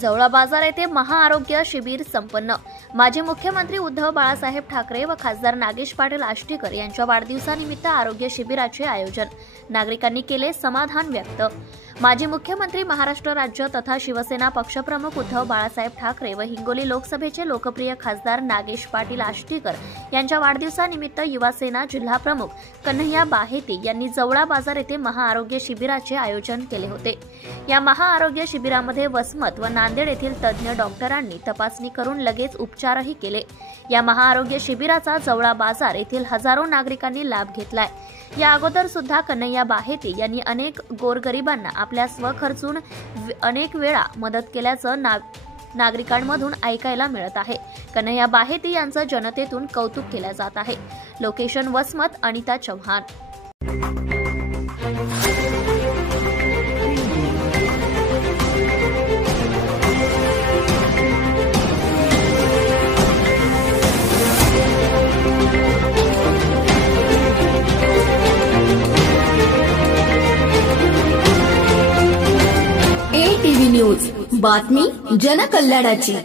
जवळा बाजार येथे महाआरोग्य शिबिर संपन्न। माजी मुख्यमंत्री उद्धव बाळासाहेब ठाकरे व खासदार नागेश पाटील आष्टीकर यांच्या वाढदिवसानिमित्त आरोग्य शिबिराचे आयोजन। नागरिकांनी केले समाधान व्यक्त। माजी मुख्यमंत्री, महाराष्ट्र राज्य तथा शिवसेना पक्षप्रमुख उद्धव बाळासाहेब ठाकरे व हिंगोली लोकसभेचे लोकप्रिय खासदार नागेश पाटील आष्टीकर यांच्या वाढदिवसानिमित्त युवासेना जिल्हाप्रमुख कन्हैया बाहेती यांनी जवळा बाजार येथे महाआरोग्य शिबिराचे आयोजन केले होते। या महाआरोग्य शिबिरामध्ये वसमत व नांदेड येथील तज्ञ डॉक्टरांनी तपासणी करून लगेच उपचारही केले। या महाआरोग्य शिबिराचा जवळा बाजार येथील हजारो नागरिकांनी लाभ घेतलाय। या अगोदर सुद्धा कन्हैया बाहेती यांनी अनेक गोरगरिबांना आपल्या स्वखर्चून अनेक वेळा मदत केल्याचं नागरिकांमधून ऐकायला मिळत आहे। कन्हैया बाहेती यांचं जनतेतून कौतुक केलं जात आहे। Location Vasmat, Anita Chavan. ATV news, बातमी जनकल्याणाची।